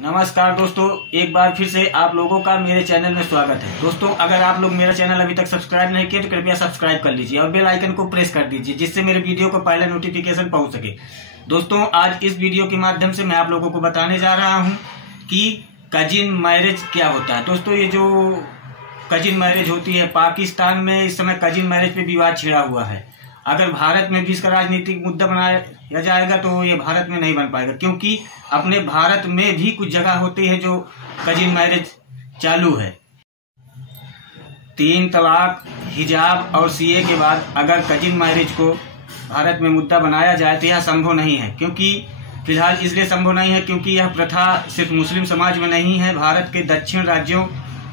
नमस्कार दोस्तों, एक बार फिर से आप लोगों का मेरे चैनल में स्वागत है। दोस्तों, अगर आप लोग मेरा चैनल अभी तक सब्सक्राइब नहीं किए तो कृपया सब्सक्राइब कर लीजिए और बेल आइकन को प्रेस कर दीजिए, जिससे मेरे वीडियो को पहले नोटिफिकेशन पहुंच सके। दोस्तों, आज इस वीडियो के माध्यम से मैं आप लोगों को बताने जा रहा हूं कि कजिन मैरिज क्या होता है। दोस्तों, ये जो कजिन मैरिज होती है, पाकिस्तान में इस समय कजिन मैरिज पे विवाद छिड़ा हुआ है। अगर भारत में भी इसका राजनीतिक मुद्दा बनाया जाएगा तो ये भारत में नहीं बन पाएगा, क्योंकि अपने भारत में भी कुछ जगह होती है जो कजिन मैरिज चालू है। 3 तलाक, हिजाब और सीए के बाद अगर कजिन मैरिज को भारत में मुद्दा बनाया जाए तो यह संभव नहीं है। क्योंकि फिलहाल इसलिए संभव नहीं है क्योंकि यह प्रथा सिर्फ मुस्लिम समाज में नहीं है, भारत के दक्षिण राज्यों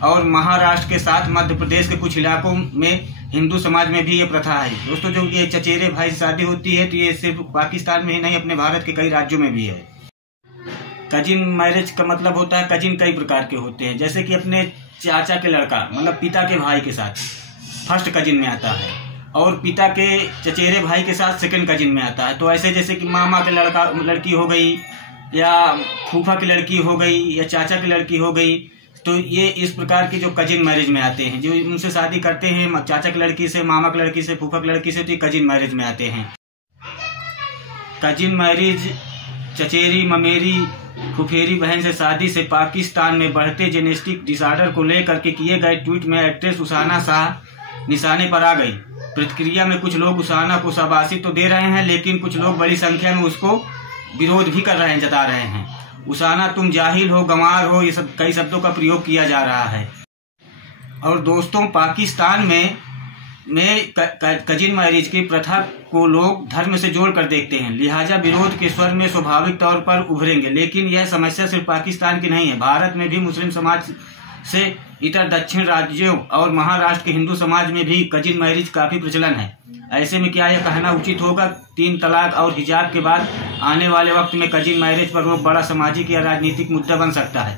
और महाराष्ट्र के साथ मध्य प्रदेश के कुछ इलाकों में हिंदू समाज में भी ये प्रथा है। दोस्तों, जो ये चचेरे भाई से शादी होती है तो ये सिर्फ पाकिस्तान में ही नहीं, अपने भारत के कई राज्यों में भी है। कजिन मैरिज का मतलब होता है, कजिन कई प्रकार के होते हैं, जैसे कि अपने चाचा के लड़का मतलब पिता के भाई के साथ फर्स्ट कजिन में आता है, और पिता के चचेरे भाई के साथ सेकंड कजिन में आता है। तो ऐसे जैसे कि मामा के लड़की हो गई, या फूफा की लड़की हो गई, या चाचा की लड़की हो गई, तो ये इस प्रकार की जो कजिन मैरिज में आते हैं, जो उनसे शादी करते हैं चाचा की लड़की से, मामा की लड़की से, फूफा की लड़की से, तो ये कजिन मैरिज में आते हैं। कजिन मैरिज चचेरी, ममेरी, फुफेरी बहन से शादी से पाकिस्तान में बढ़ते जेनेटिक डिसऑर्डर को लेकर के किए गए ट्वीट में एक्ट्रेस उसाना शाह निशाने पर आ गई। प्रतिक्रिया में कुछ लोग उसाना को शाबाशी तो दे रहे हैं, लेकिन कुछ लोग बड़ी संख्या में उसको विरोध भी कर रहे हैं, जता रहे हैं। उसाना, तुम जाहिल हो, गंवार हो, ये सब कई शब्दों का प्रयोग किया जा रहा है। और दोस्तों, पाकिस्तान में कजिन मैरिज की प्रथा को लोग धर्म से जोड़कर देखते हैं, लिहाजा विरोध के स्वर में स्वाभाविक तौर पर उभरेंगे। लेकिन यह समस्या सिर्फ पाकिस्तान की नहीं है, भारत में भी मुस्लिम समाज से इतर दक्षिण राज्यों और महाराष्ट्र के हिंदू समाज में भी कजिन मैरिज काफी प्रचलन है। ऐसे में क्या यह कहना उचित होगा 3 तलाक और हिजाब के बाद आने वाले वक्त में कजिन मैरिज पर रोक बड़ा सामाजिक या राजनीतिक मुद्दा बन सकता है?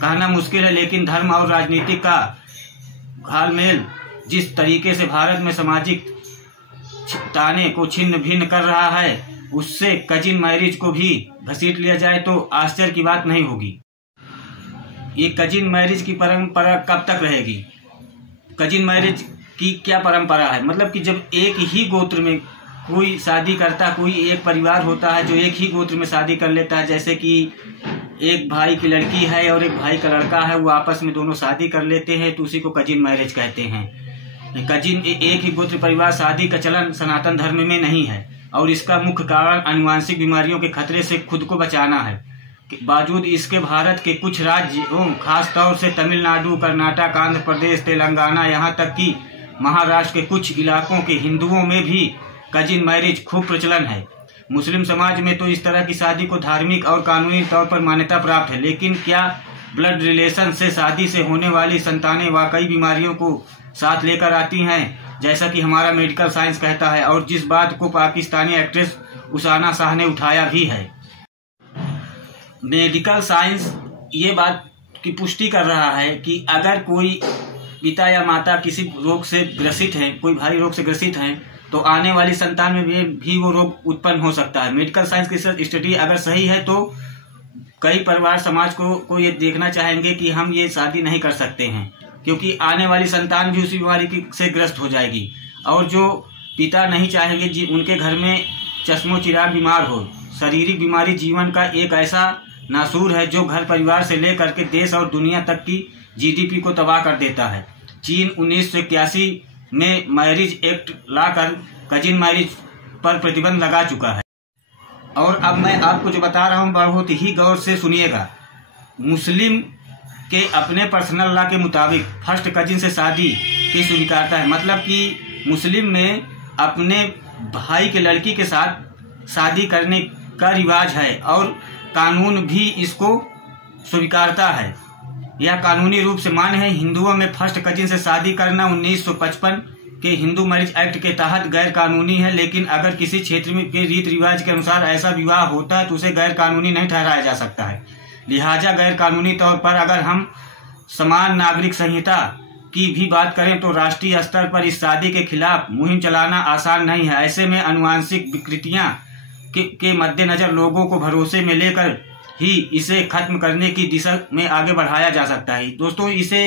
कहना मुश्किल है, लेकिन धर्म और राजनीति का घालमेल जिस तरीके से भारत में सामाजिक ताने को छिन्न भिन्न कर रहा है, उससे कजिन मैरिज को भी घसीट लिया जाए तो आश्चर्य की बात नहीं होगी। ये कजिन मैरिज की परंपरा कब तक रहेगी? कजिन मैरिज की क्या परंपरा है? मतलब कि जब एक ही गोत्र में कोई शादी करता, कोई एक परिवार होता है जो एक ही गोत्र में शादी कर लेता है, जैसे कि एक भाई की लड़की है और एक भाई का लड़का है, वो आपस में दोनों शादी कर लेते हैं, तो उसी को कजिन मैरिज कहते हैं। कजिन एक ही गोत्र परिवार शादी का चलन सनातन धर्म में नहीं है, और इसका मुख्य कारण आनुवांशिक बीमारियों के खतरे से खुद को बचाना है। बावजूद इसके भारत के कुछ राज्यों, खास तौर से तमिलनाडु, कर्नाटक, आंध्र प्रदेश, तेलंगाना, यहाँ तक कि महाराष्ट्र के कुछ इलाकों के हिंदुओं में भी कजिन मैरिज खूब प्रचलन है। मुस्लिम समाज में तो इस तरह की शादी को धार्मिक और कानूनी तौर पर मान्यता प्राप्त है, लेकिन क्या ब्लड रिलेशन से शादी से होने वाली संतानें वाकई बीमारियों को साथ लेकर आती हैं, जैसा कि हमारा मेडिकल साइंस कहता है, और जिस बात को पाकिस्तानी एक्ट्रेस उसाना शाह ने उठाया भी है। मेडिकल साइंस ये बात की पुष्टि कर रहा है कि अगर कोई पिता या माता किसी रोग से ग्रसित है, कोई भारी रोग से ग्रसित हैं, तो आने वाली संतान में भी वो रोग उत्पन्न हो सकता है। मेडिकल साइंस की स्टडी अगर सही है तो कई परिवार समाज को ये देखना चाहेंगे कि हम ये शादी नहीं कर सकते हैं, क्योंकि आने वाली संतान भी उसी बीमारी से ग्रस्त हो जाएगी। और जो पिता नहीं चाहेंगे उनके घर में चश्मो चिराग बीमार हो। शारीरिक बीमारी जीवन का एक ऐसा नासूर है जो घर परिवार से लेकर के देश और दुनिया तक की जीडीपी को तबाह कर देता है। चीन 1981 में मैरिज एक्ट लाकर कजिन मैरिज पर प्रतिबंध लगा चुका है। और अब मैं आपको जो बता रहा हूँ बहुत ही गौर से सुनिएगा। मुस्लिम के अपने पर्सनल लॉ के मुताबिक फर्स्ट कजिन से शादी की स्वीकारता है, मतलब कि मुस्लिम में अपने भाई के लड़की के साथ शादी करने का रिवाज है, और कानून भी इसको स्वीकारता है। यह कानूनी रूप से मान्य है। हिंदुओं में फर्स्ट कजिन से शादी करना 1955 के हिंदू मैरिज एक्ट के तहत गैर कानूनी है, लेकिन अगर किसी क्षेत्र में के रीति रिवाज के अनुसार ऐसा विवाह होता है तो उसे गैर कानूनी नहीं ठहराया जा सकता है। लिहाजा गैर कानूनी तौर पर अगर हम समान नागरिक संहिता की भी बात करें तो राष्ट्रीय स्तर पर इस शादी के खिलाफ मुहिम चलाना आसान नहीं है। ऐसे में आनुवांशिक विकृतियां के मद्देनजर लोगों को भरोसे में लेकर ही इसे खत्म करने की दिशा में आगे बढ़ाया जा सकता है। दोस्तों, इसे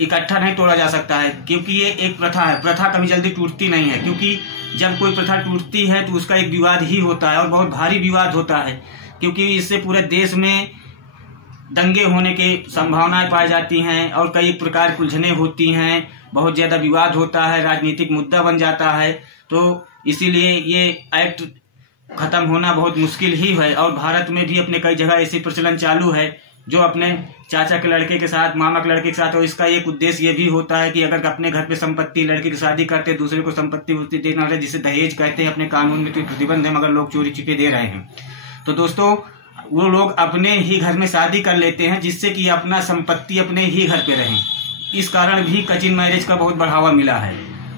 इकट्ठा नहीं तोड़ा जा सकता है, क्योंकि ये एक प्रथा है। प्रथा कभी जल्दी टूटती नहीं है, क्योंकि जब कोई प्रथा टूटती है तो उसका एक विवाद ही होता है, और बहुत भारी विवाद होता है, क्योंकि इससे पूरे देश में दंगे होने की संभावनाएं पाई जाती हैं और कई प्रकार की उलझनें होती हैं, बहुत ज़्यादा विवाद होता है, राजनीतिक मुद्दा बन जाता है। तो इसीलिए ये एक्ट खत्म होना बहुत मुश्किल ही है। और भारत में भी अपने कई जगह ऐसी प्रचलन चालू है जो अपने चाचा के लड़के के साथ, मामा के लड़के के साथ, और इसका एक उद्देश्य ये भी होता है कि अगर अपने घर पे संपत्ति, लड़की की शादी करते दूसरे को संपत्ति वत्ति देना है, जिसे दहेज कहते हैं, अपने कानून में तो प्रतिबंध है, मगर लोग चोरी छिपे दे रहे हैं। तो दोस्तों, वो लोग अपने ही घर में शादी कर लेते हैं, जिससे कि अपना संपत्ति अपने ही घर पे रहें। इस कारण भी कजिन मैरिज का बहुत बढ़ावा मिला है।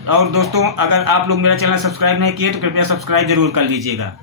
और दोस्तों, अगर आप लोग मेरा चैनल सब्सक्राइब नहीं किए तो कृपया सब्सक्राइब जरूर कर लीजिएगा।